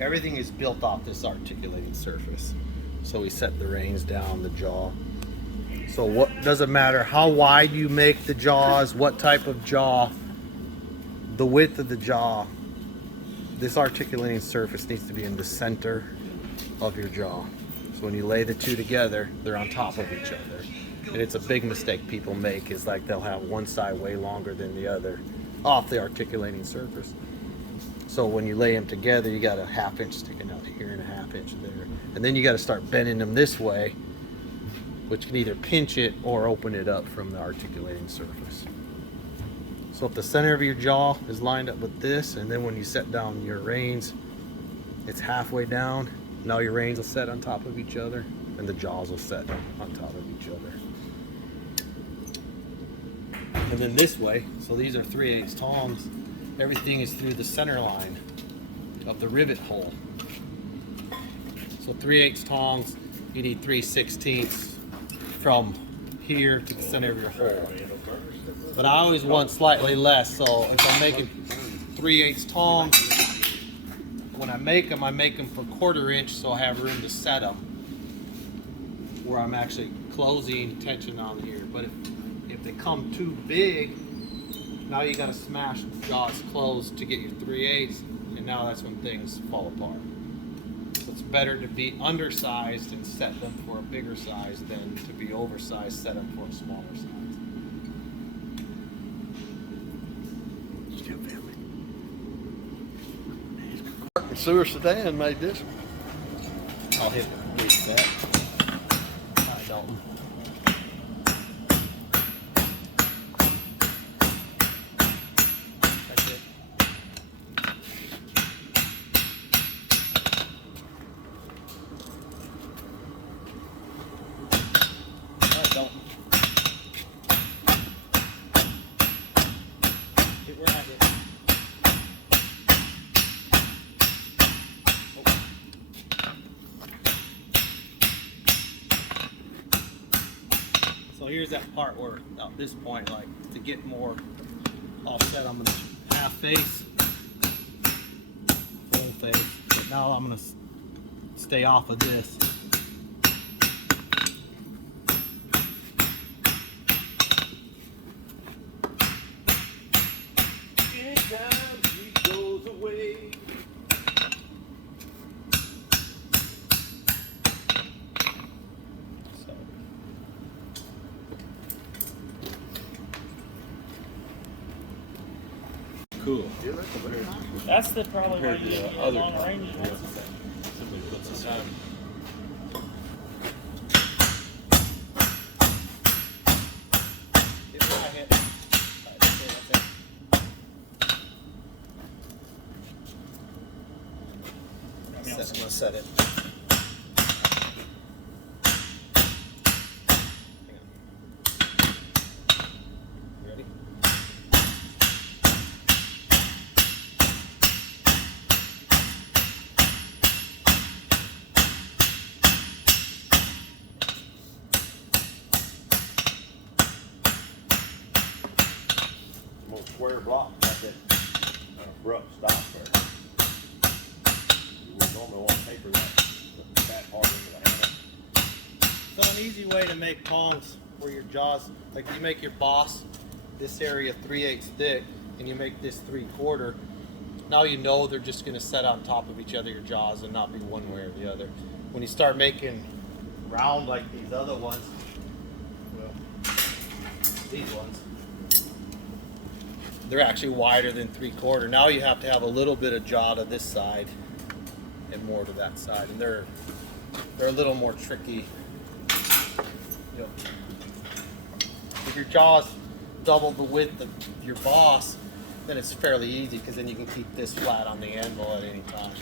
everything is built off this articulating surface. So we set the reins down, the jaw. So what doesn't matter how wide you make the jaws, what type of jaw, the width of the jaw, this articulating surface needs to be in the center of your jaw. So when you lay the two together, they're on top of each other. And it's a big mistake people make, is like they'll have one side way longer than the other off the articulating surface. So when you lay them together, you got a ½ inch sticking out here and a ½ inch there. And then you got to start bending them this way, which can either pinch it or open it up from the articulating surface. So if the center of your jaw is lined up with this, and then when you set down your reins, it's halfway down, now your reins will set on top of each other, and the jaws will set on top of each other. And then this way, so these are 3/8 tongs, everything is through the center line of the rivet hole. So 3/8 tongs, you need 3/16 from here to the center of your hole. But I always want slightly less, so if I'm making 3/8 tongs, when I make them for 1/4 inch, so I have room to set them where I'm actually closing tension on here. But if they come too big, now you got to smash the jaws closed to get your 3/8, and now that's when things fall apart. So it's better to be undersized and set them for a bigger size than to be oversized, set them for a smaller size. Sewer sedan made this. I'll hit reset. I don't. That's it. I don't. Hit where I hit. So here's that part where, at this point, like to get more offset, I'm gonna half face, full face. But now I'm gonna stay off of this. Cool. That's the probably why you get a long range. Simply puts us on. Hit where I hit. Alright, that's it. I'm gonna set it. Ready? Square block like that abrupt stop there. You would normally want to taper that part into the handle. So an easy way to make tongs where your jaws, like you make your boss this area 3/8 thick and you make this 3/4, now you know they're just going to set on top of each other, your jaws, and not be one way or the other. When you start making round like these other ones, well, these ones, they're actually wider than 3/4. Now you have to have a little bit of jaw to this side and more to that side, and they're a little more tricky. You know, if your jaw's double the width of your boss, then it's fairly easy because then you can keep this flat on the anvil at any time.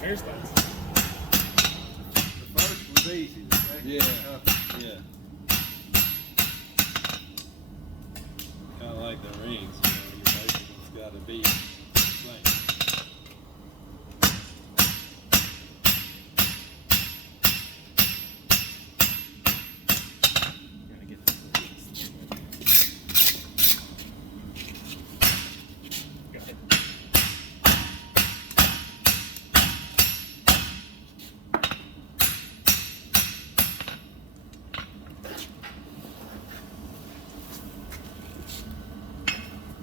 hairstyles. The first was easy. The second Yeah. was tough. Yeah. Kind of like the rings, you know, your measurement's got to be the same. Gotta get this. Go ahead.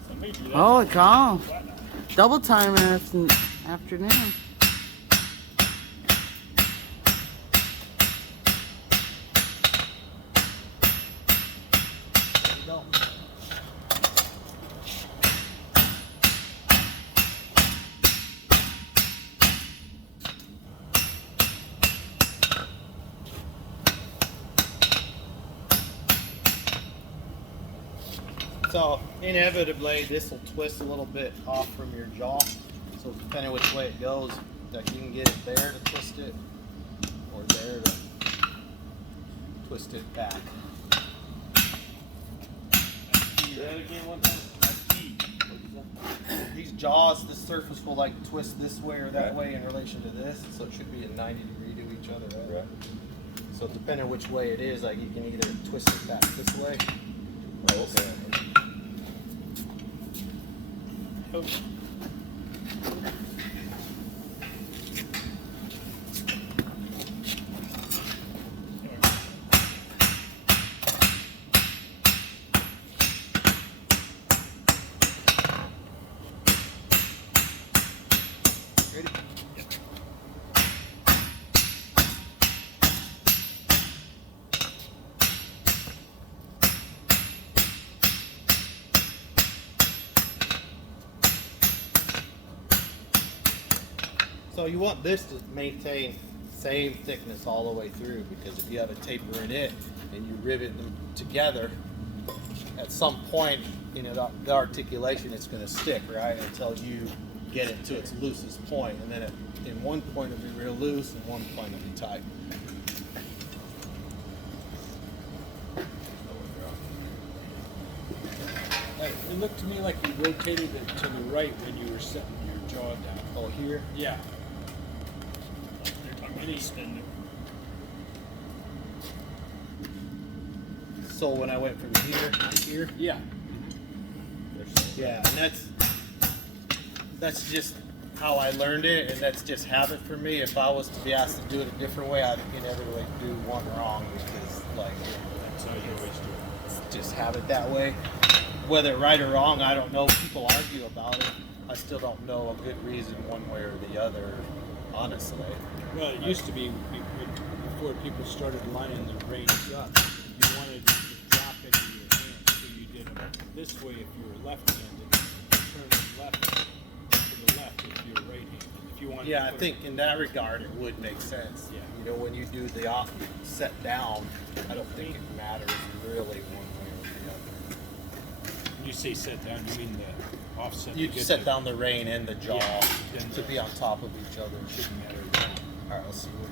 Somebody drew that Holy cow. flat now. Double time afternoon. No. So inevitably this will twist a little bit off from your jaw. So depending which way it goes, like you can get it there to twist it, or there to twist it back. Say that again one time. These jaws, this surface will like twist this way or that Right. way in relation to this, so it should be a 90-degree to each other. Right? Right. So depending which way it is, like you can either twist it back this way. Oh, okay. Oh. Ready? So you want this to maintain same thickness all the way through, because if you have a taper in it and you rivet them together, at some point in it, the articulation it's going to stick, right, until you get it to its loosest point, and then in one point it'll be real loose and one point it'll be tight. It looked to me like you rotated it to the right when you were setting your jaw down. Oh, here? Yeah. They're talking about spin. So when I went from here to here, Yeah. yeah, and that's just how I learned it, and that's just habit for me. If I was to be asked to do it a different way, I'd inevitably do one wrong, because like That's how you always do it. it's just habit that way. Whether right or wrong, I don't know. People argue about it. I still don't know a good reason one way or the other, honestly. Well, it used to be before people started lining the reins up. You wanted to drop into your hand, so you did them this way if you were left-handed, turn them left to the left if you were right-handed. If you wanted Yeah, to I put think in that regard it would make sense. Yeah. You know, when you do the off set down, I don't think it matters really one way or the other. when you say set down, you mean the offset. You to get set the- down the rein and the jaw Yeah, then to the- be on top of each other. Shouldn't matter. at all. All right, let's see what.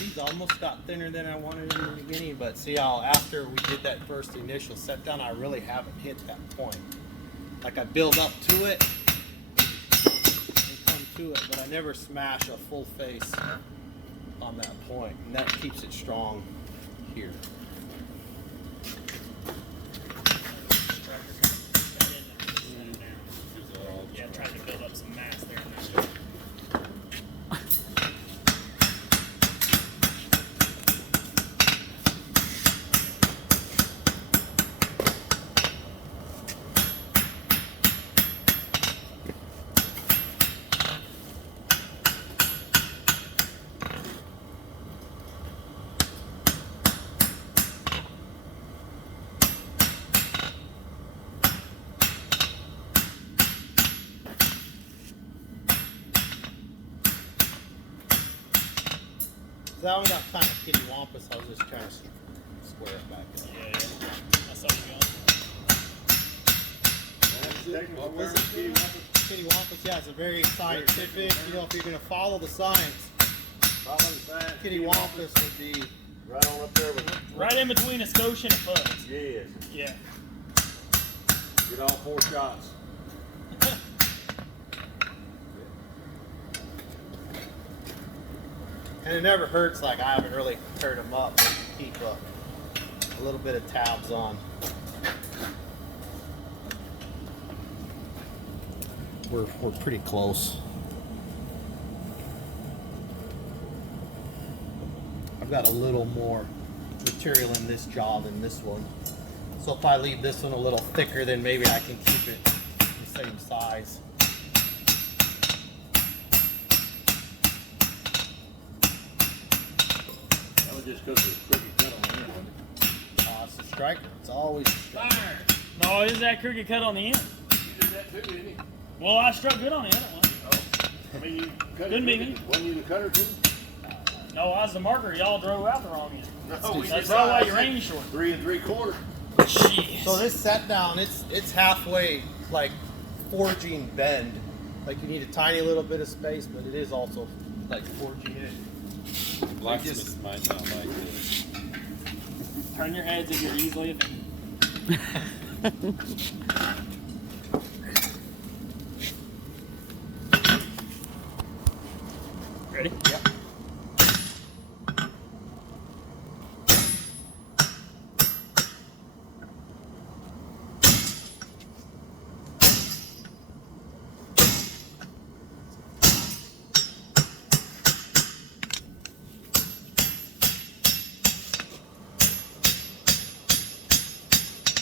These almost got thinner than I wanted in the beginning, but see how after we did that first initial set down, I really haven't hit that point. Like I build up to it and come to it, but I never smash a full face on that point, and that keeps it strong here. Yeah, trying to build up some mass there. That one got kind of kitty wampus. I was just trying to square it back in. Yeah, yeah. That's all you got. Kitty wampus, yeah, it's a very scientific. You know, if you're gonna follow the science, kitty wampus would be Right on up there with. Right in between a Scotia and a Fuzz. Yes. Yeah. Get all 4 shots. and it never hurts. Like I haven't really hurt them up. But keep a little bit of tabs on. We're pretty close. I've got a little more material in this jaw than this one. So if I leave this one a little thicker, then maybe I can keep it the same size. That was just because of the crooked cut on the end, wasn't it? It's a striker. It's always a striker. No, is that crooked cut on the end? You did that too, didn't you? Well, I struck good on the end one. Oh. I mean, you cut Couldn't it be me. crooked. Wasn't you the cutter too? No, I was the marker. Y'all drove out the wrong end. No, we That's did probably why not. your range short. 3 3/4. Jeez. So this set down, it's halfway like forging bend. Like you need a tiny little bit of space, but it is also like forging it. Blacksmiths might not like this. Turn your heads if you're easily offended. Ready? Yep.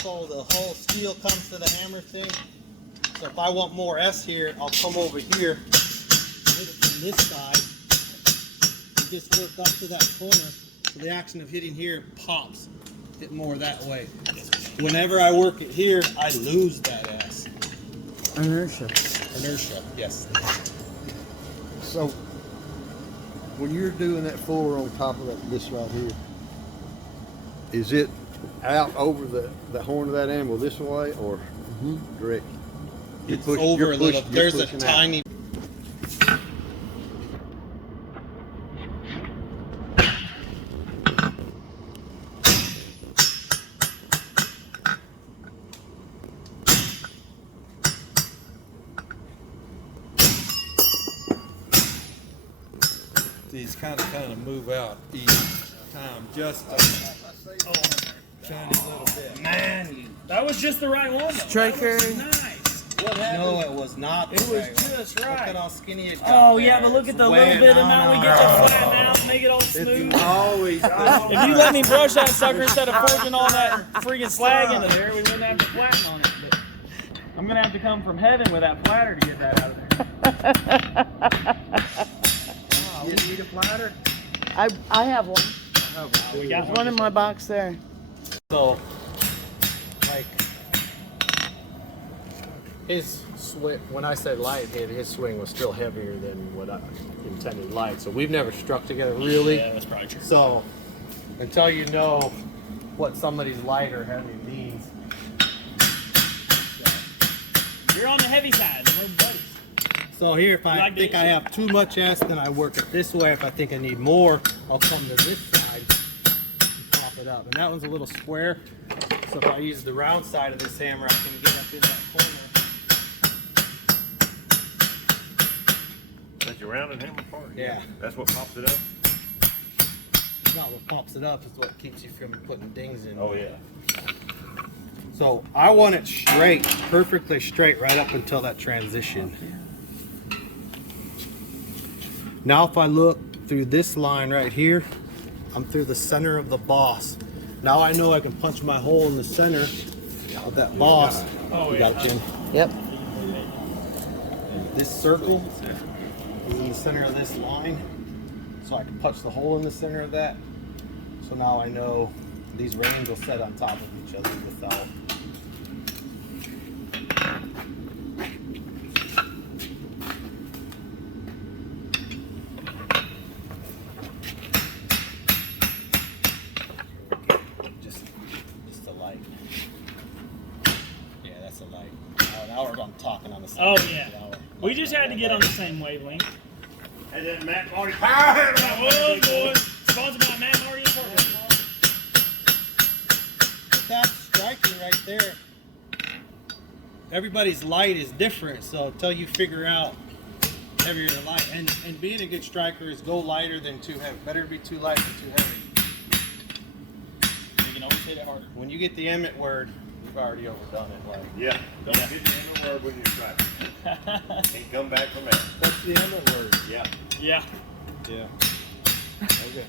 So the whole steel comes to the hammer thing. So if I want more S here, I'll come over here, hit it from this side, and just work up to that corner. So the action of hitting here pops. Hit more that way. Whenever I work it here, I lose that S. Inertia. Inertia, yes. So, when you're doing that floor on top of this right here, is it out over the horn of that animal this way or direct? It's push- over you're a little. push- you're There's a pushing out. tiny. These kind of move out each time, just a tiny little bit. Man, That was just the right one. Though. Striker. That was nice. What no, it was not. It the was right one. just Look right. at how skinny it got. Oh there. yeah, but look at the It's little way- bit no, amount we no, get to no. flatten out and make it all smooth. Always. If you let me brush that sucker instead of forging all that freaking slag into there, we wouldn't have to flatten on it. But I'm gonna have to come from heaven with that platter to get that out of there. You need a platter? I have one. We got There's one in my box there. So, like, his swing, when I said light hit, his swing was still heavier than what I intended light. So we've never struck together really. Yeah, that's probably true. So, until you know what somebody's light or heavy means. You're on the heavy side. We're buddies. So here, if I Like think this. I have too much S, then I work it this way. If I think I need more, I'll come to this side and pop it up. And that one's a little square. So if I use the round side of this hammer, I can get up in that corner. That's your round and hammer part? Yeah. That's what pops it up? It's not what pops it up, it's what keeps you from putting dings in. Oh, yeah. So I want it straight, perfectly straight right up until that transition. Now if I look through this line right here, I'm through the center of the boss. Now I know I can punch my hole in the center of that boss. Oh, You yeah. got it, Jim? Yep. This circle is in the center of this line. So I can punch the hole in the center of that. So now I know these reins will set on top of each other without. light. Yeah, that's a light. Now I'm talking on the same. Oh yeah. We just had to get on the same wavelength. And then Matt Marty. That was, boy. Sponsored by Matt Marty and Parker. That striker right there. Everybody's light is different, so until you figure out heavier light, and being a good striker is go lighter than too heavy. Better to be too light than too heavy. You can always hit it harder. When you get the Emmett word, you've already overdone it. Like, Yeah, don't get the word when you're driving. Can't come back from that. What's the Emmett word? Yeah. Yeah. Yeah. Okay.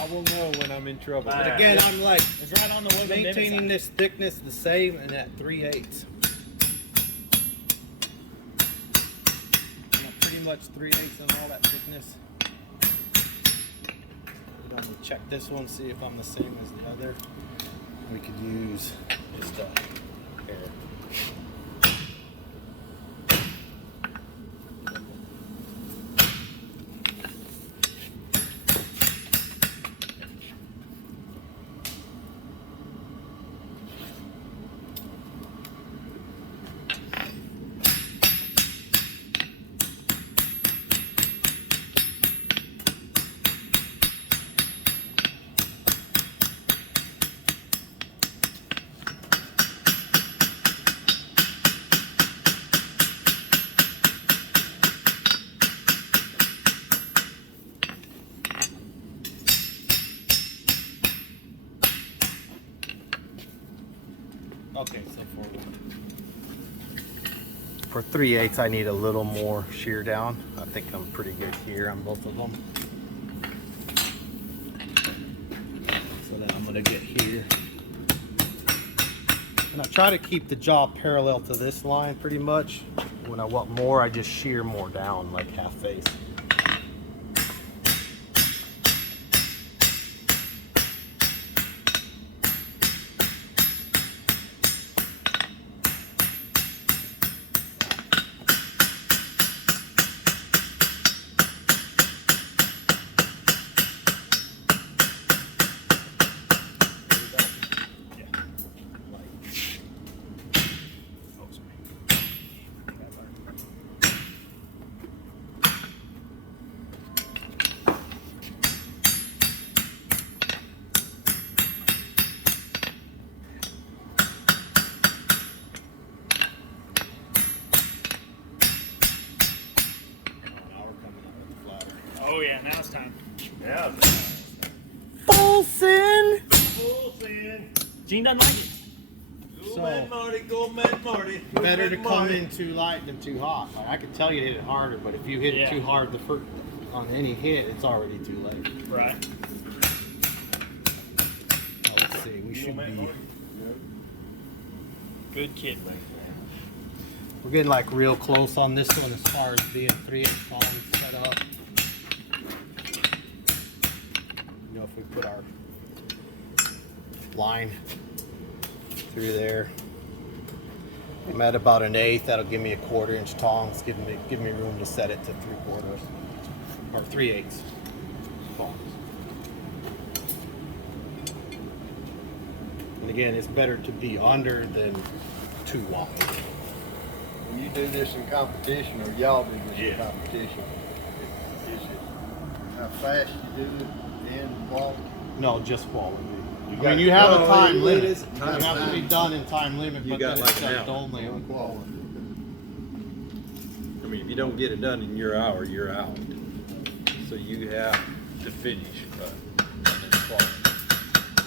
I will know when I'm in trouble. but again, I'm like It's right on the way. maintaining this thickness the same and at 3/8. Pretty much 3/8 on all that thickness. I'm gonna check this one, see if I'm the same as the other. We could use just a hair. Okay, so for 3/8 I need a little more shear down. I think I'm pretty good here on both of them. So then I'm gonna get here. And I try to keep the jaw parallel to this line pretty much. When I want more, I just shear more down, like half face. Oh yeah, now it's time. Yeah. Folsom. Full sin. Gene doesn't like it. Go Mad Marty, go Mad Marty. Go Better to Mad come Marty. in too light than too hot. Like, I can tell you to hit it harder, but if you hit Yeah. it too hard the first on any hit, it's already too late. Right. Now, let's see, we should be. Good kid, man. We're getting like real close on this one as far as being 3/8 tongs set up. You know, if we put our line through there, I'm at about 1/8. That'll give me a 1/4 inch tongs. Give me room to set it to 3/4 or 3/8 tongs. And again, it's better to be under than too wide. When you do this in competition, or y'all do this Yeah. in competition, is it how fast you do it and walk? No, just quality. I got- mean, you have a no, time it limit. is a You time have to be limit. done in time limit, You but got then like it's an just hour. only on quality. I mean, if you don't get it done in your hour, you're out. So you have to finish, and it's quality.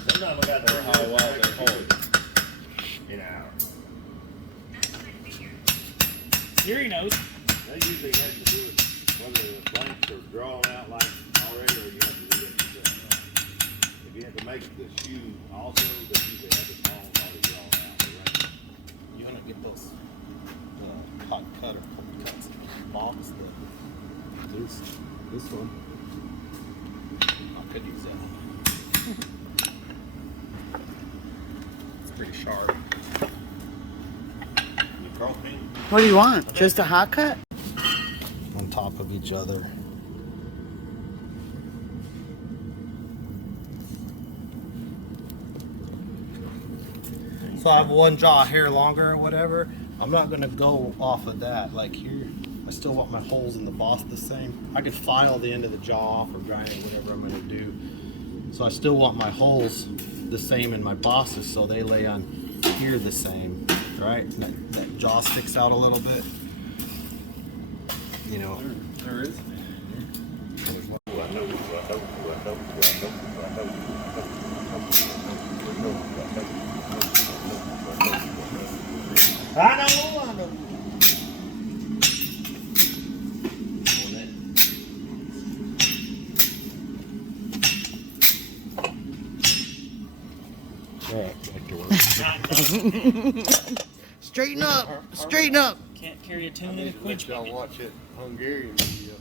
Sometimes I got to Or how well they hold. in an hour. Siri knows. They usually have to do it whether the blanks are drawn out like already, or you have to do it yourself. If you have to make the shoe also, they usually have the tongs already drawn out. Right? You want to get those hot cut or cold cuts box this one. I could use that one. It's pretty sharp. You cross me. What do you want? Just a hot cut? On top of each other. So I have one jaw a hair longer or whatever. I'm not gonna go off of that. Like here, I still want my holes in the boss the same. I could file the end of the jaw off or grind it, whatever I'm gonna do. So I still want my holes the same in my bosses, so they lay on here the same, right? That jaw sticks out a little bit. You know. There is. I know. Straighten up. Straighten up. Can't carry a tune in a quench Y'all bucket. watch it Hungarian video.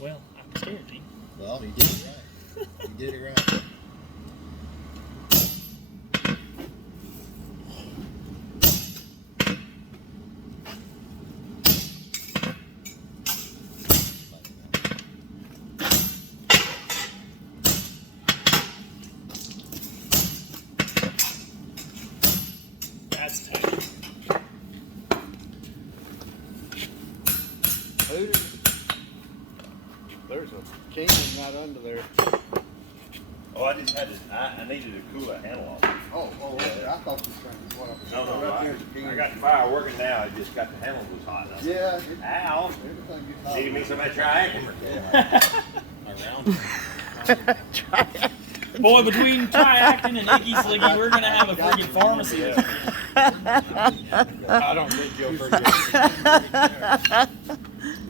Well, I'm scared, G. Well, he did it right. He did it right. That's tight. There's a king right under there. Oh, I just had to. I needed to cool that handle off. Oh, yeah. I thought this thing was what No, right there's a king. I got the fire working now. I just got the handle was hot. Yeah. Ow! Everything gets hot. Needed me some extra action. Boy, between Triactin and Icky Slicky, we're gonna have a freaking pharmacy. this weekend. I don't think you'll forget.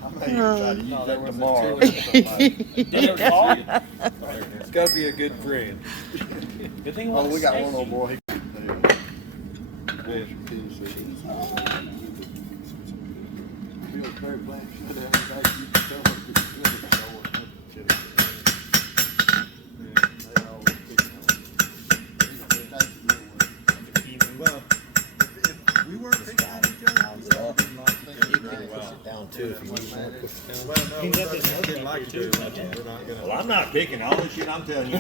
I may even try to use that tomorrow. Did it fall? It's got to be a good friend. Good thing it Oh, wasn't we got safety. one old boy. Well, if we weren't picking on each other, we would not think You it very can push well. it down too if you want to push it down. Well, no, we're not gonna like to do much. We're not Well, gonna. I'm not picking all this shit. I'm telling you.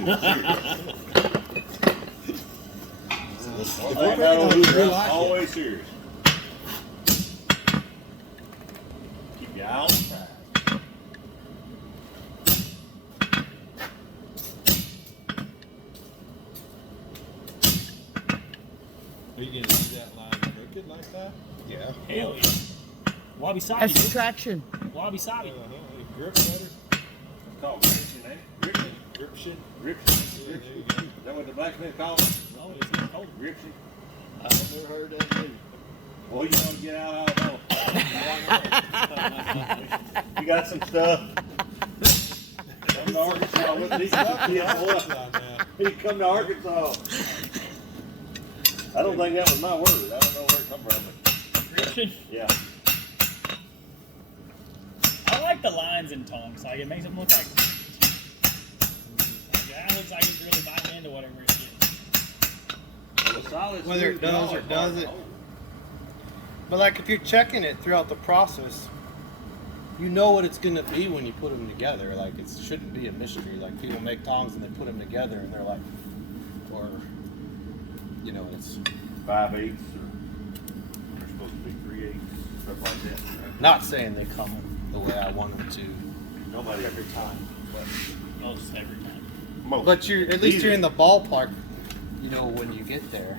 If we're picking on it, we like it. Always serious. Keep your eye on the prize. Are you gonna do that line crooked like that? Yeah. Hell yeah. Wabi sabi. That's bitch. traction. Wabi sabi. Grip better? It's called gription, ain't it? Gription. Grip shit? Gription. Yeah, there you Is go. that what the blacksmith calls it? No, it's not cold. Gription. I've never heard that either. Well, you want to get out of home. You got some stuff. Come to Arkansas with these kids, boy. He come to Arkansas. I don't think that was my word. I don't know where it come from. But Gription. yeah. I like the lines in tongs. Like it makes them look like that looks like it's really biting into whatever it's getting. Well, a solid Whether it smooth does jaw or is hard to doesn't. hold. But like if you're checking it throughout the process, you know what it's gonna be when you put them together. Like it shouldn't be a mystery. Like people make tongs and they put them together and they're like, or you know, it's 5/8 or they're supposed to be 3/8, stuff like that. not saying they come the way I want them to Nobody every time. Most every time. Most. But you're at least you're in the ballpark, you know, when you get there.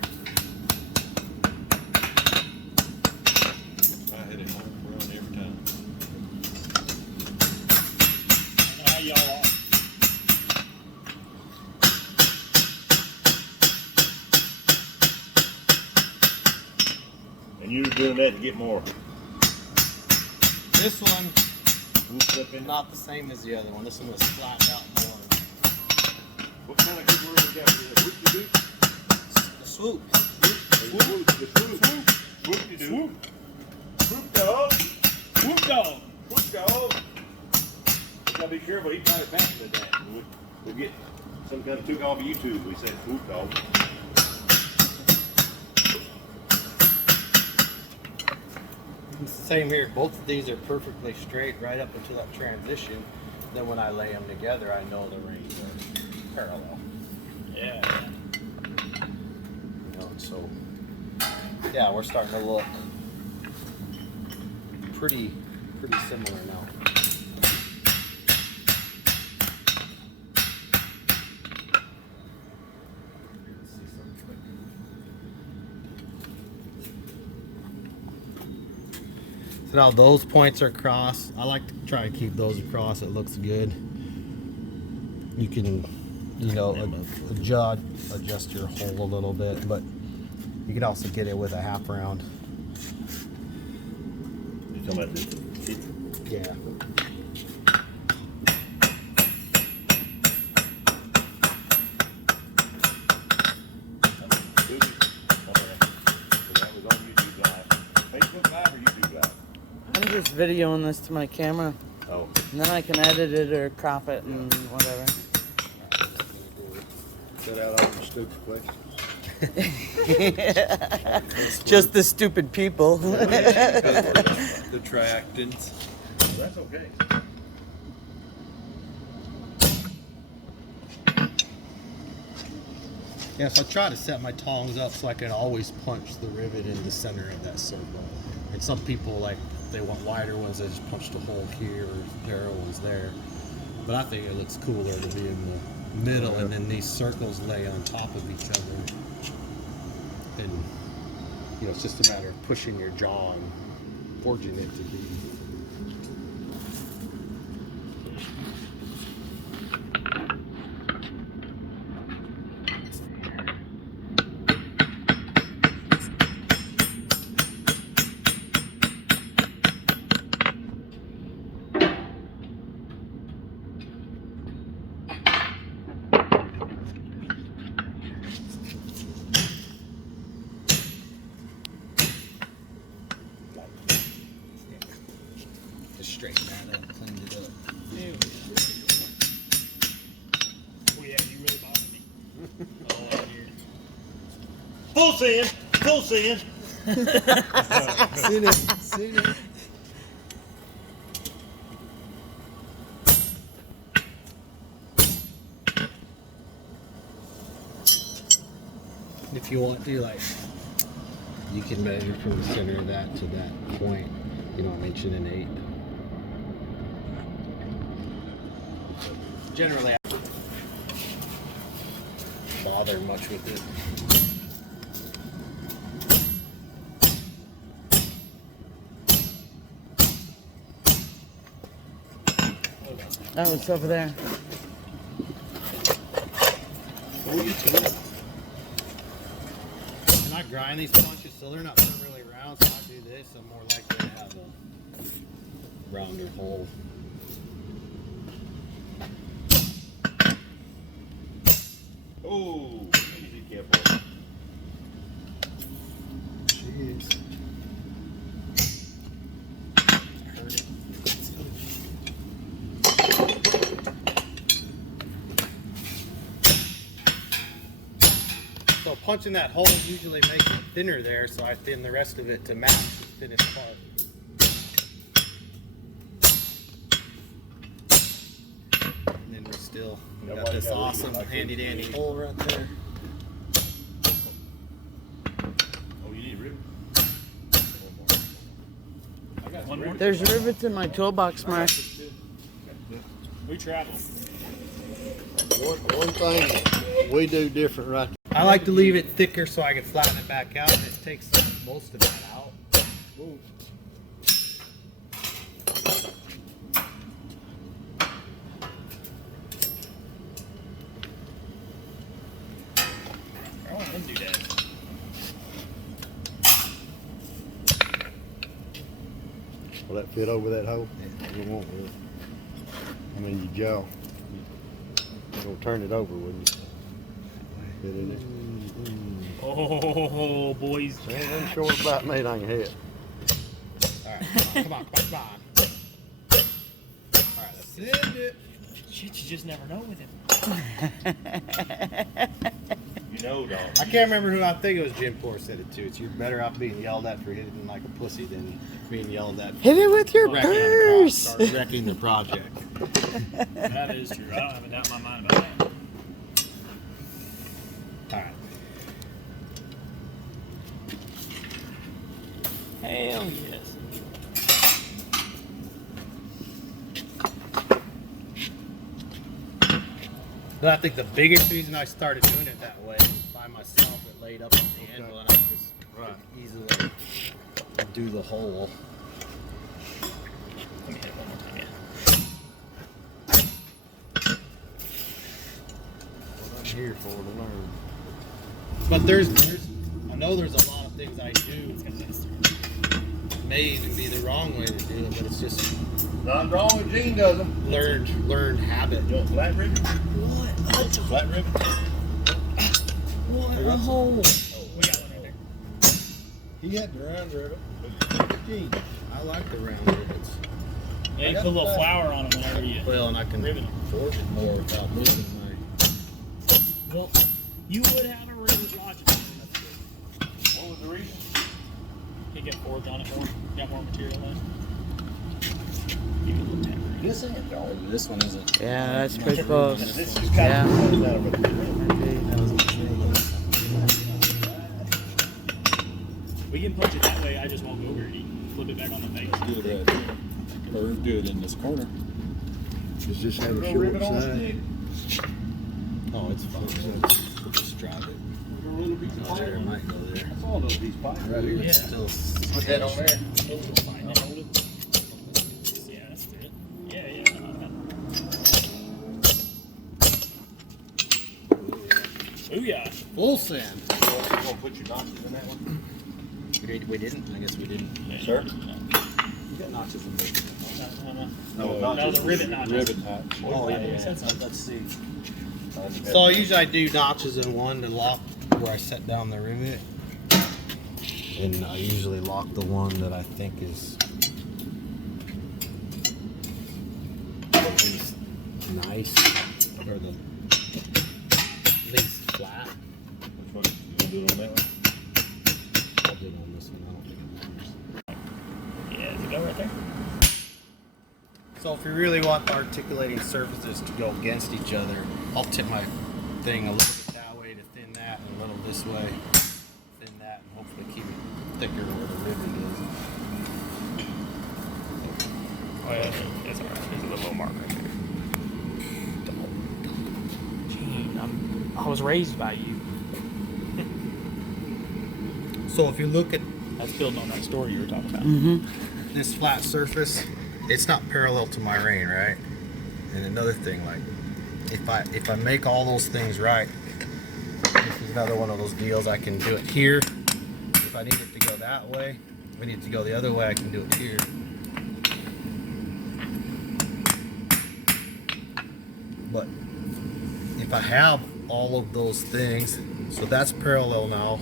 I hit a home run every time. I know how y'all are. And you're doing that to get more This one whooped up in. not the same as the other one. This one was flattened out more. What kind of good word is that? Whoop-de-doo? The swoop. Swoop. The swoop. Whoop-de-doo. Swoop. Whoop dog. Whoop dog. Whoop dog. You gotta be careful. He probably patented that. We'll get some kind of took off of YouTube. We said whoop dog. Same here. Both of these are perfectly straight right up until that transition. Then when I lay them together, I know the reins are parallel. Yeah. You know, so yeah, we're starting to look pretty similar now. So now those points are crossed. I like to try and keep those across. It looks good. You can, you know, adjust your hole a little bit, but you can also get it with a half round. You talking about this? Yeah. That was on YouTube Live. Facebook Live or YouTube Live? I'm just videoing this to my camera, Oh. and then I can edit it or crop it and whatever. Cut out all the stupid questions. Just the stupid people. The tractants. Well, that's okay. Yeah, so I try to set my tongs up so I can always punch the rivet in the center of that circle. And some people, like, they want wider ones, they just punch the hole here or narrow ones there. But I think it looks cooler to be in the middle and then these circles lay on top of each other. And, you know, it's just a matter of pushing your jaw and forging it to be. Just straighten that up, cleaned it up. Ew. Oh yeah, you really bothered me. Oh, here. Full send! Full send! Seen it. Seen it. If you want to, like, you can measure from the center of that to that point, you know, an inch and an eighth. Generally, I don't bother much with it. Oh, it's over there. And I grind these punches so they're not really round, so I do this, I'm more likely to have a rounder hole. Oh, easy, careful. Jeez. Heard it. So punching that hole usually makes it thinner there, so I thin the rest of it to match the thinnest part. And then we're still, we got this awesome handy dandy hole right there. Oh, you need ribbon? I got One more. There's rivets in my toolbox, Mark. We travel. One thing we do different right I like to leave it thicker so I can flatten it back out, and it takes most of that out. Ooh. I want him to do that. Will that fit over that hole? It won't, will it? I mean, your jaw. You're gonna turn it over, wouldn't you? Fit in it. Oh, boys. Ain't nothing short about me, I can hit. Alright, come on. Alright, let's send it. Shit, you just never know with him. You know, dog. I can't remember who. I think it was Jim Poor said it too. It's you're better off being yelled at for hitting like a pussy than being yelled at. For Hit it with your wrecking purse. wrecking the project. That is true. I don't have a doubt in my mind about that. All right. Hell yes. But I think the biggest reason I started doing it that way was by myself. It laid up on the anvil, and I could just easily do the hole. Let me hit it one more time, yeah. What I'm here for to learn. But there's I know there's a lot of things I do. May even be the wrong way to do it, but it's just Nothing wrong with Gene does them. learned habit. You want flat ribbon? What? Flat ribbon? What a hole. We got one right there. He had the round ribbon. Gee, I like the round ribbons. Yeah, you put a little flour on them whenever you. Well, and I can Ribbon. forge it more without moving my. Well, you would have a ribbon logic. What was the reason? You get forge on it more. Got more material in it. Give it a little tap. This ain't dog. This one isn't. Yeah, that's pretty close. This is kind Yeah. of out of it. We can punch it that way. I just won't go over it. You can flip it back on the face. Do it right here. Or do it in this corner. does this have a Go short ribbon on side? stick. Oh, it's fine. We'll just drive it. Go roll a piece of Oh, there, it pipe. might go there. That's all those piece of pipe right here. Yeah. Still. Put that on there. We'll find it. Yeah, that's it. Yeah, yeah. Booyah. Full send. You gonna put your notches in that one? We didn't. I guess we didn't. Yeah, Sir? No, We got notches in there. no. No, That was a rivet notch. Ribbon notch. Oh, yeah, You yeah. said something. Let's see. So usually I do notches in one to lock where I set down the rivet. And I usually lock the one that I think is at least nice or the least flat. Which one? You gonna do it on that one? I'll do it on this one. I don't think it matters. Yeah, does it go right there? So if you really want the articulating surfaces to go against each other, I'll tip my thing a little bit that way to thin that, and a little this way, thin that, and hopefully keep it thicker where the rivet is. Oh, yeah, it's alright. There's a little mark right there. Gene, I was raised by you. So if you look at That's building on that story you were talking about. this flat surface, it's not parallel to my rein, right? And another thing, like if I make all those things right, this is another one of those deals. I can do it here. If I need it to go that way, if I need it to go the other way, I can do it here. But if I have all of those things, so that's parallel now.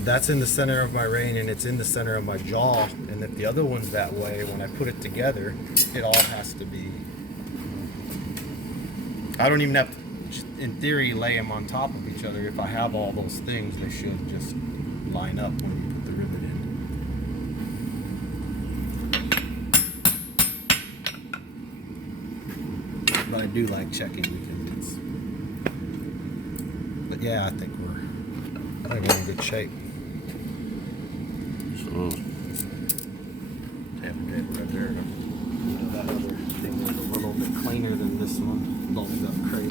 That's in the center of my rein, and it's in the center of my jaw. And if the other one's that way, when I put it together, it all has to be. I don't even have to, in theory, lay them on top of each other. If I have all those things, they should just line up when you put the rivet in. But I do like checking because it's. But yeah, I think we're in good shape. Right there. That other thing was a little bit cleaner than this one. Bulked up crazy.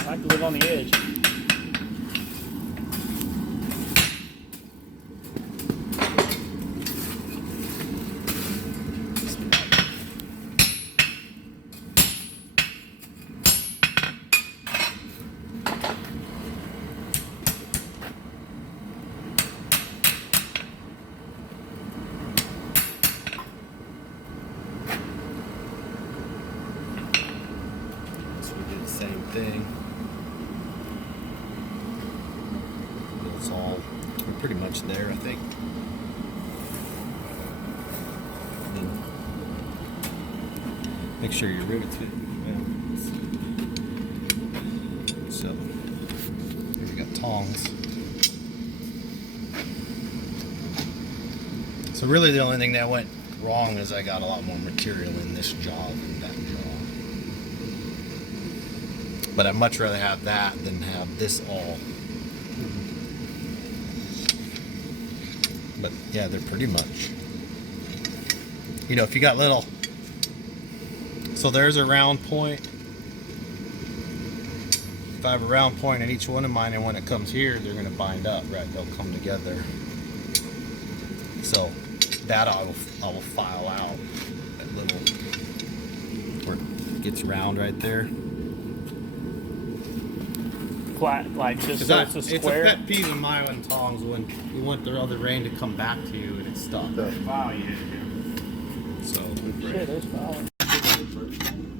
I like to live on the edge. So we did the same thing. It's all, we're pretty much there, I think. Then make sure your rivets fit. Yeah. So tongs. So really the only thing that went wrong is I got a lot more material in this jaw than that jaw. But I'd much rather have that than have this all. But yeah, they're pretty much. You know, if you got little. So there's a round point. If I have a round point in each one of mine, and when it comes here, they're going to bind up, right? They'll come together. So that I will file out that little where it gets round right there. Flat, like just so it's a square. It's a pet peeve of mine on tongs when you want the other rein to come back to you and it's stuck. So Shit, there's file.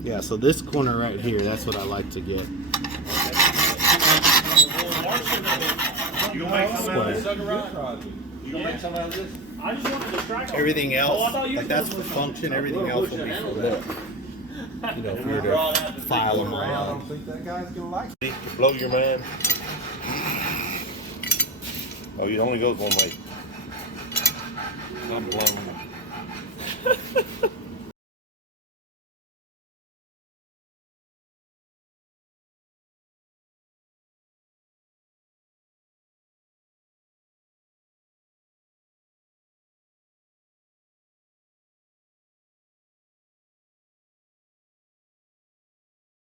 yeah, so this corner right here, that's what I like to get. You gonna make some out of this sucker rod? You gonna make some out of this? I just wanted to try it. Everything else, Oh, I thought you like were that's supposed the to- function. Everything else will be for lip. You know, if you were to file them I around. don't think that guy's gonna like it. To blow your man. Oh, it only goes one way. I'm blowing.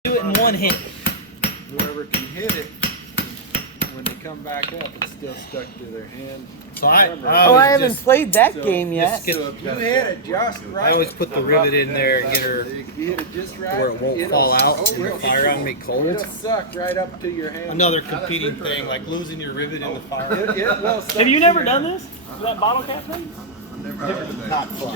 Do it in one hit. Whoever can hit it, when they come back up, it's still stuck to their hand. So I Oh, I haven't played that game yet. So if you hit it just right, I always put the rivet in there and get her if you hit it just right, where it won't it'll- fall out oh, and the it'll- fire on me cold. It'll suck right up to your hand. Another competing thing, like losing your rivet in the fire. It will suck Have you to never your done hand. this? That bottle cap thing? Not fun.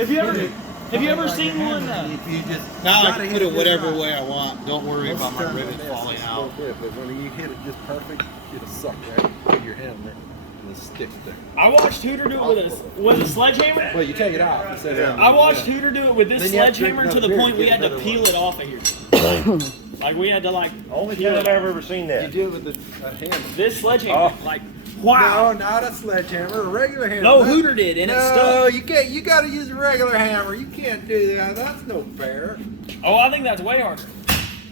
Have you ever seen one? Now I can put it whatever way I want. Don't worry about my rivet falling out. But when you hit it just perfect, it'll suck right to your hand there and it'll stick there. I watched Hooter do it with a sledgehammer. Well, you take it out. You set it down. I watched Hooter do it with this Then you have to drink sledgehammer to the another point beer we to had get to another peel one. it off of here. Like we had to like Only peel time it I've off. ever seen You that. do it with a hammer. This sledgehammer, like wow. No, not a sledgehammer, a regular hammer. No, That's- Hooter did, and it No, stuck. you can't. You got to use a regular hammer. You can't do that. That's no fair. Oh, I think that's way harder.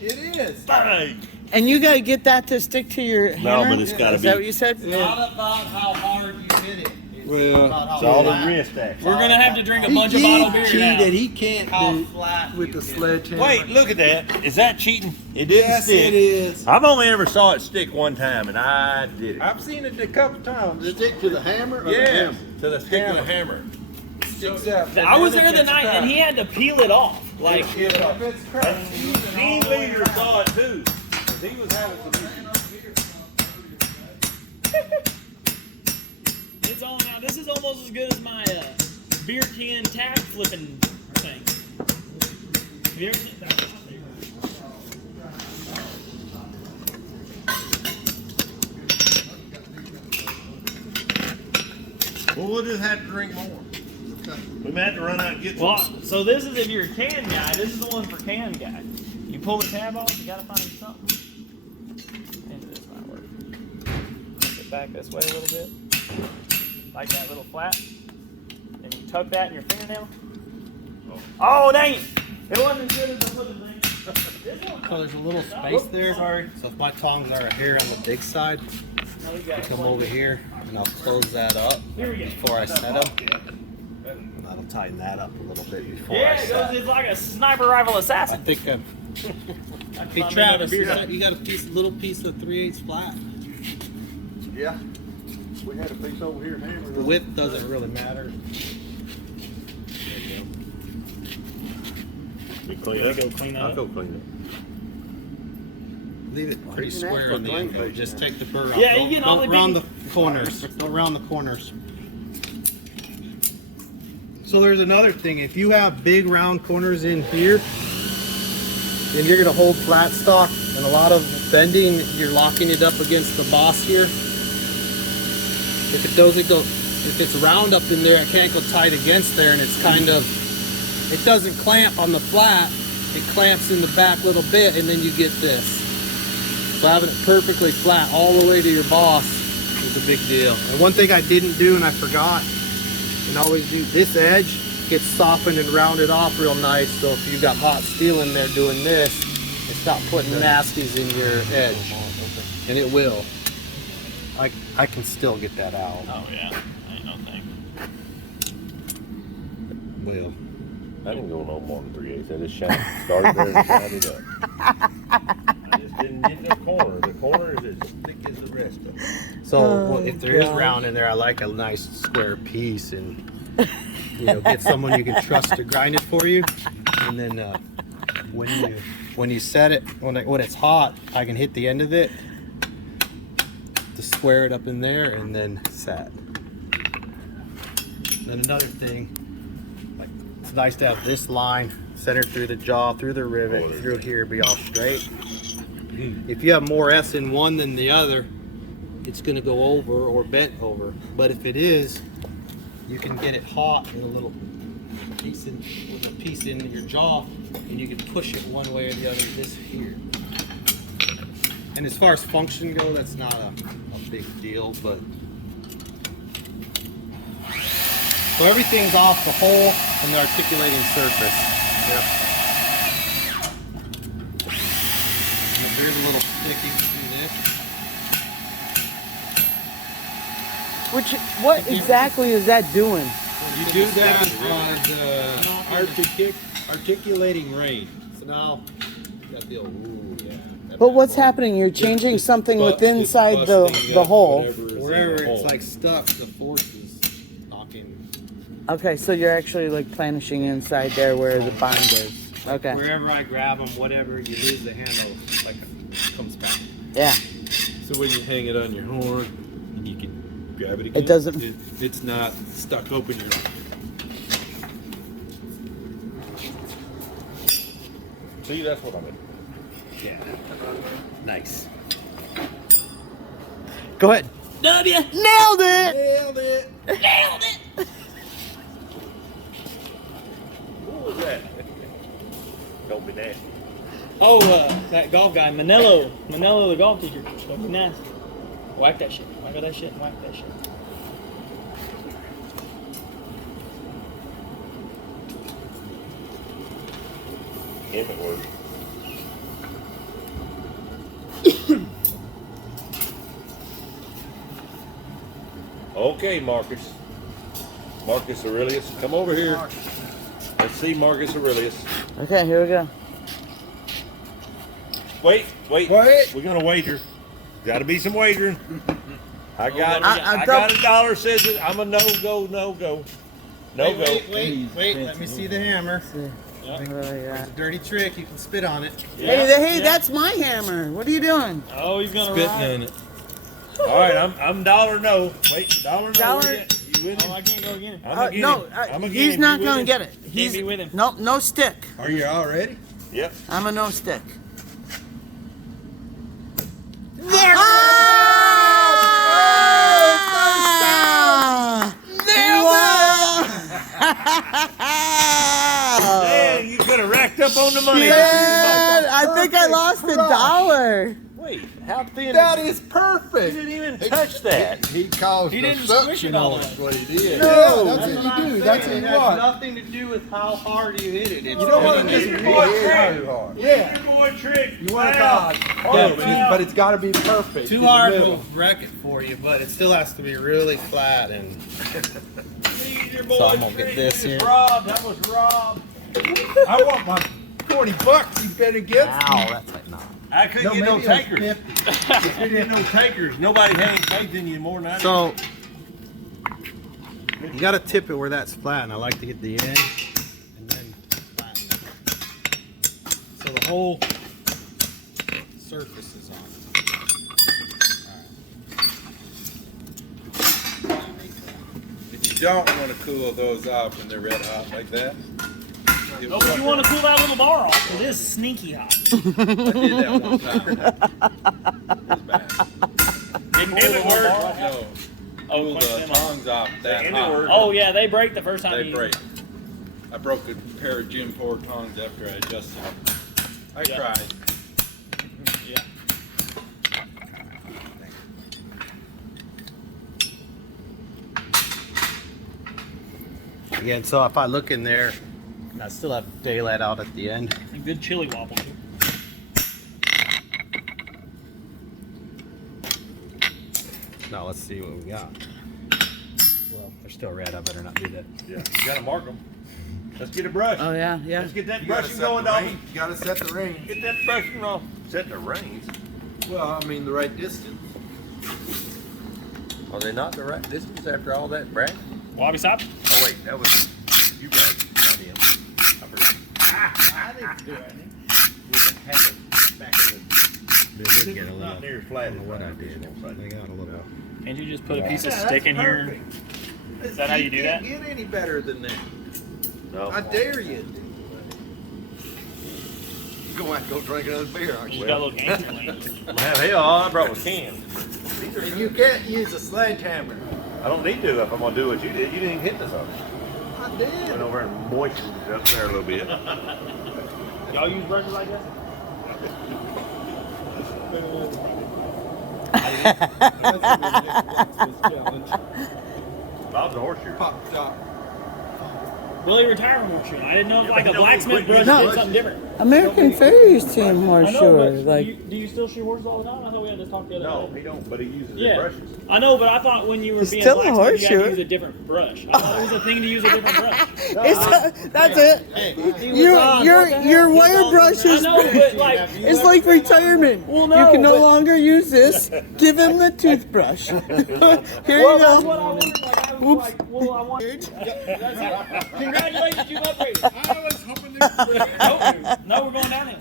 It is. Bang! And you gotta get that to stick to your hammer? but it's gotta Is that be- what you said? Not about how hard you hit it. It's Well, about how It's all the flat- wrist action. We're gonna have to drink a He bunch of bottled beer cheated. now. He can't How do flat with you the hit it. sledgehammer. Wait, look at that. Is that cheating? It didn't Yes, stick. it is. I've only ever saw it stick one time, and I did it. I've seen it a couple times. It Stick to the hammer or the Yeah, hammer? to the stick of the hammer. sticks up. I was there the night, and he had to peel it off. Like If it's cracked, Team leader saw it too. 'Cause he was having some issues. it's on now. This is almost as good as my beer can tag flipping thing. Have you ever seen that? Well, we'll just have to drink more. We may have to run out and get some. Well, so this is if you're a can guy. This is the one for can guy. You pull the tab off, you gotta find something. Maybe this might work. Push it back this way a little bit, like that little flap, and you tuck that in your fingernail. Oh dang it! It wasn't as good as the flipping thing. This one. So there's a little space there. Sorry. So if my tongs are here on the big side, Now we I got come over here and I'll close that up Here we go. before I set them. And that'll tighten that up a little bit before I Yeah, it set. goes. It's like a sniper rifle I assassin. think hey Find Travis, me another beer you got a little piece of 3/8 flat. Yeah. We had a piece over here hammered. The width doesn't really matter. You clean There it we up. go, clean that I'll up. go clean Leave it pretty You can ask square for in the drain end. plate, Just yeah. take the burr off. Yeah, you Don't- get all don't the round big- the corners. Don't round the corners. So there's another thing. If you have big round corners in here, then you're gonna hold flat stock, and a lot of bending, you're locking it up against the boss here. If it doesn't go, if it's round up in there, it can't go tight against there, and it's kind of, it doesn't clamp on the flat. It clamps in the back a little bit, and then you get this. So having it perfectly flat all the way to your boss is a big deal. And one thing I didn't do and I forgot, and always do, this edge gets softened and rounded off real nice. So if you've got hot steel in there doing this, it's not putting nasties in your edge. And it will. I can still get that out. Oh yeah, ain't no thing. Will. I didn't go no more than 3/8. I just started there and shined it up. I just didn't get the corner. The corner is as thick as the rest of it. So if there is round in there, I like a nice square piece, and get someone you can trust to grind it for you. And then when you set it, when it's hot, I can hit the end of it to square it up in there, and then set. Then another thing, like it's nice to have this line centered through the jaw, through the rivet, through here, be all straight. If you have more S in one than the other, it's going to go over or bent over. But if it is, you can get it hot with a little piece in your jaw, and you can push it one way or the other. This here. And as far as function go, that's not a big deal, but so everything's off the hole and the articulating surface. Yep. And here's a little stick, you can do this. What exactly is that doing? You do that on articulating rein. So now, got the old, But what's happening? You're changing something within inside the hole. wherever it's like stuck, the force is knocking. Okay, so you're actually like planishing inside there where the bind is. Okay. Wherever I grab them, whatever, you lose the handle, like it comes back. Yeah. So when you hang it on your horn, and you can grab it again. It doesn't. It's not stuck open. See, that's what I mean. Yeah. Nice. Go ahead. W. Nailed it. Nailed it. Nailed it. What was that? Don't be nasty. Oh, that golf guy, Manello the golf teacher. Don't be nasty. Whack that shit. Whack that shit and whack that shit. If it works. Okay, Marcus. Marcus Aurelius, come over here. Let's see Marcus Aurelius. Okay, here we go. Wait. Wait. We're gonna wager. Got to be some wagering. I got $1 says it. I'm a no go. Wait. Let me see the hammer. Yeah. It's a dirty trick. You can spit on it. Hey, that's my hammer. What are you doing? Oh, he's gonna Spitting ride. in it. All right, I'm $1 no. Wait, $1 no. Dollar- You with Oh, me? I can't go again. I'm again. I'm again. He's You not with gonna me? get it. Can't be with him. Nope, no stick. Are you all ready? Yep. I'm a no stick. There Man, you could have racked up on the money. Man, I think I lost $1. Wait, how thin? That is is perfect. You didn't even touch that. He caused He the didn't squish suction it all on the it. way. What he did. No, That's that's what what I'm you do. saying. That's It in has what? nothing to do with how hard you hit it. It's You know what it This is? is You boy want trick. too hard. Yeah. Your boy trick. You want to Foul. but it's got to be perfect. Too in the hard middle. will wreck it for you, but it still has to be really flat. And Leave your boy So I'm gonna get trick. this You here. just robbed. That was robbed. I want my $20. You better get. that's like not. I couldn't get no maybe like takers. 50. I couldn't get no takers. Nobody had any faith in you more than I did. So you got to tip it where that's flat, and I like to get the end and then flatten it. So the whole surface is on. If you don't want to cool those off when they're red hot like that, it Oh, but you want to cool that little bar off? It is sneaky hot. I did that one time. It was bad. If it worked. No, Oh, cool quench the them off. tongs off that If it hot. worked. Oh yeah, they break the first time They you break. I broke a pair of Jim Ford tongs after I adjusted them. I Yeah. cried. Yeah. again. So if I look in there, and I still have daylight out at the end. A good chili wobble too. Now let's see what we got. Well, they're still red. I better not do that. Yeah, you gotta mark them. Let's get a brush. Oh yeah, yeah. Let's get that You gotta brushing set going, the doggy. range. You gotta set the range. Get that brushing off. Set the reins. Well, I mean the right distance. Are they not the right distance after all that brag? Wabi stop. Oh wait, that was you brag, not him. I forgot. I didn't do it. Have it back in They did get a the, little. not near as flat I don't as know what I mine. did. They got a little. Can't you just put a piece of stick in here? Is that how you do that? Can't get any better than that. No. I dare you. You're gonna have to go drink another beer, aren't You you? got a little gangster lean. Man, hell, all I brought was cans. And you can't use a sledgehammer. I don't need to if I'm gonna do what you did. You didn't hit this up. I did. Went over and moistened it up there a little bit. Y'all use brushes like that? Bob's a horseshoe. Pop top. Really retiring horseshoe. I didn't know if Yeah, like but a you don't blacksmith quit brush using did something different. American Fair used to I horseshoe. know, but Like do you still shoot horses all the time? I thought we had this talk the other No, day. he don't, but he uses his Yeah, brushes. I know, but I thought when you were It's being still a blacksmith, you had to horseshoe. use a different brush. I thought it was a thing to use a different brush. that's it. Your wire brush I is know, but like, it's like retirement. Well, You no, can no but- longer use this. Give him the toothbrush. Here well, you that's go. what I wondered. Like, I was Oops. like, well, I want. Congratulations, you've upgraded. I was hoping to No, we're going down there.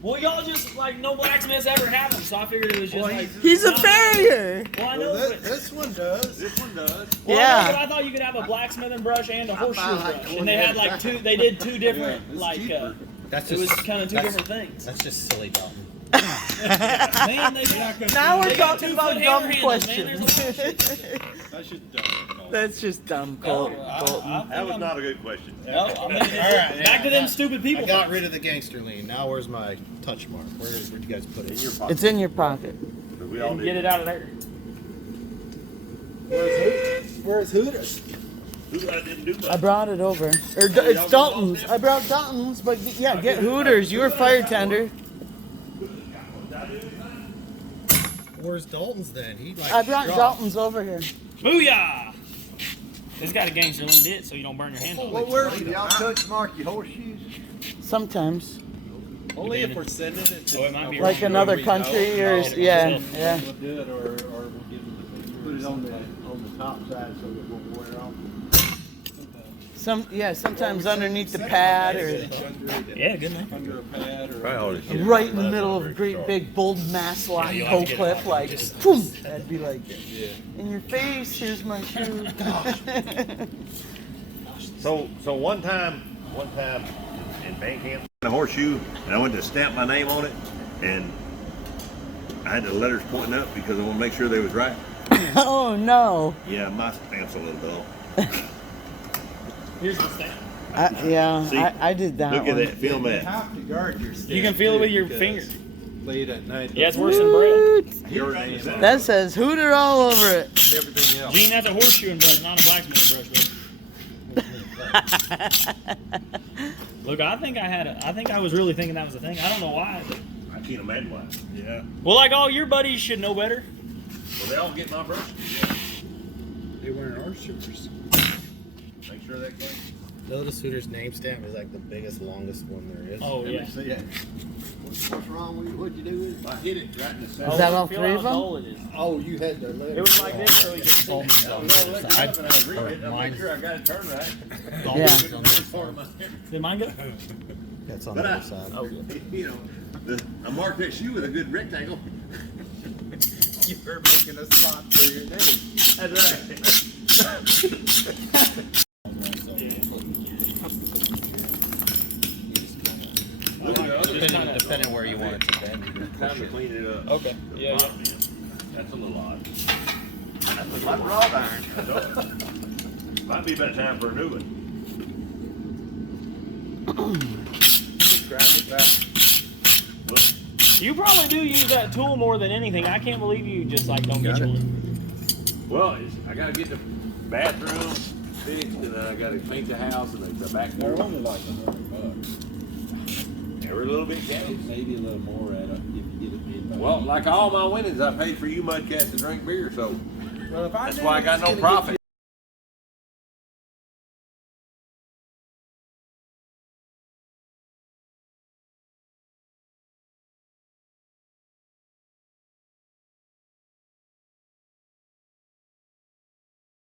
Well, y'all just like no blacksmiths ever have them, so I figured it was just like. He's a not- farrier. Well, I know, but, This one does. This one does. well, Yeah. I know, but I thought you could have a blacksmithing brush and a horseshoe brush, and they had like two. They did two different it's like. cheaper. That's It was just kind of two that's- different things. That's just silly, Dalton. Man, they got, Now we're they got talking 2 about foot dumb hammer handles, man. questions. There's a lot of shit. That's just dumb. That's just dumb, No, Colton. I That was not a good question. No, I mean, All right, back to them stupid people. I got rid of the gangster lean. Now where's my touch mark? Where'd you guys put In it? your pocket. It's in your pocket. We all Get did. it out of there. Where's Hooters? Who didn't do I much. brought it over. It's Dalton's. I brought Dalton's, but yeah, get Hooters. You were fire tender. Where's Dalton's then? He like. I brought Dalton's over here. Booyah! It's got a gangster lean it so you don't burn your hand off. Well, where's y'all touch mark your horseshoes? Sometimes, Only if we're sending it to Oh, it might be like another country or yeah. We'll do it, or we'll give them the finger. Put it on the top side so it won't wear off. Sometimes underneath the pad or Yeah, good man. Under a pad or. Probably hold his shit. right in the middle of a great big bold mass lock you'll have toe to get clip, it like boom. That'd be like in your face. Here's my shoe. So one time in band camp, a horseshoe, and I went to stamp my name on it, and I had the letters pointing up because I want to make sure they was right. Oh no. Yeah, my stamp's a little dull. Here's the stamp. See, I did that Look one. at that, film You that. have to guard your stamp. You can feel it with your too, finger. because Late at night. Yeah, it's worse than braille. Your name is That says Hooter all over it. everything else. Gene, that's a horseshoe brush, not a blacksmith brush, bro. Look, I think I was really thinking that was a thing. I don't know why. But, I can't imagine why. yeah. Well, like all your buddies should know better. Well, they all get my brush. They weren't horseshoes. Make sure that goes. Notice Hooters name stamp is like the biggest, longest one there is. Oh yeah. See that? What's wrong with you? What'd you do with it? I hit it right in the Is center. that all Feel three how of them? dull it is. Oh, you had the letter. It was like this, so he could see. I was all looking up and I was reading it. I made sure I got it turned right. Yeah. Did mine go? That's on But the I- other side. Oh, good. You know, I marked that shoe with a good rectangle. You were making a spot for your name. That's right. Depending where you want it to bend. Time to clean it up. Okay. Yeah, yeah. That's a little odd. That's like wrought iron. Might be about time for a new one. Grind it back. Well, You probably do use that tool more than anything. I can't believe you just like don't get Got your it. loop. well, I gotta get the bathroom fixed, and then I gotta paint the house and the back They're door. only like $100. Every little bit counts. Maybe a little more at it if you get it bid by. Well, like all my winnings, I paid for you mudcats to drink beer, so Well, if I that's knew why I it got was no gonna get profit.